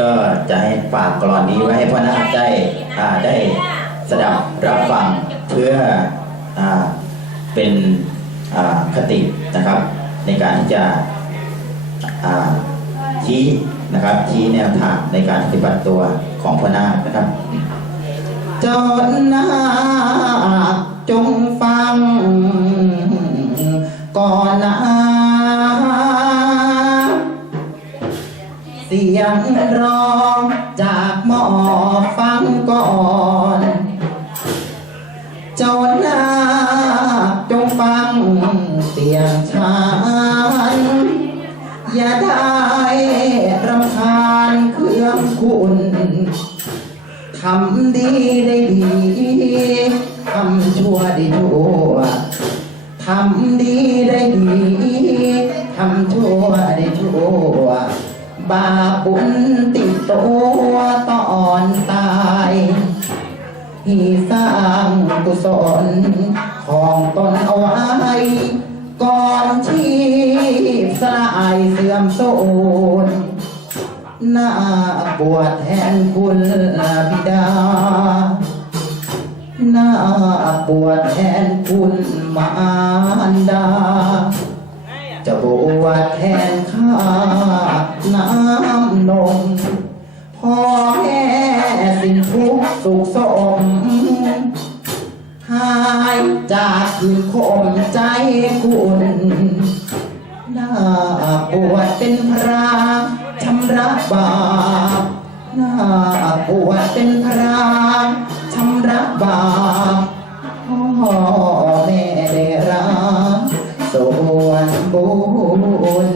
ก็จะให้ฝากกรอนนี้ไว้ให้พ่อนาคได้ได้สดับรับฟังเพื่ออเป็นคตินะครับ ในการที่จะชี้นะครับชี้แนวทางในการปฏิบัติตัวของพ่อนาคนะครับจนนาจงฟังก่อนนะ เสียงร้องจากหมอฟังก่อนเจ้านาจงฟังเสียงฉันอย่าได้รำคาญเครื่องคุณทำดีได้ดีทำชั่วได้ชั่วทำดีได้ดี ทำชั่วได้ชั่ว บาปบุญติดตัวตอนตายที่สร้างกุศลของตนเอาไว้ ก่อนชีพสลายเสื่อมโทรมหน้าบวชแทนคุณบิดาหน้าบวชแทนคุณมารดา สุขสม หายจากคืนคมใจคุณหน้าบวชเป็นพระชำระบาปหน้าบวชเป็นพระชำระบาปพ่อแม่ได้รับส่วนบุญ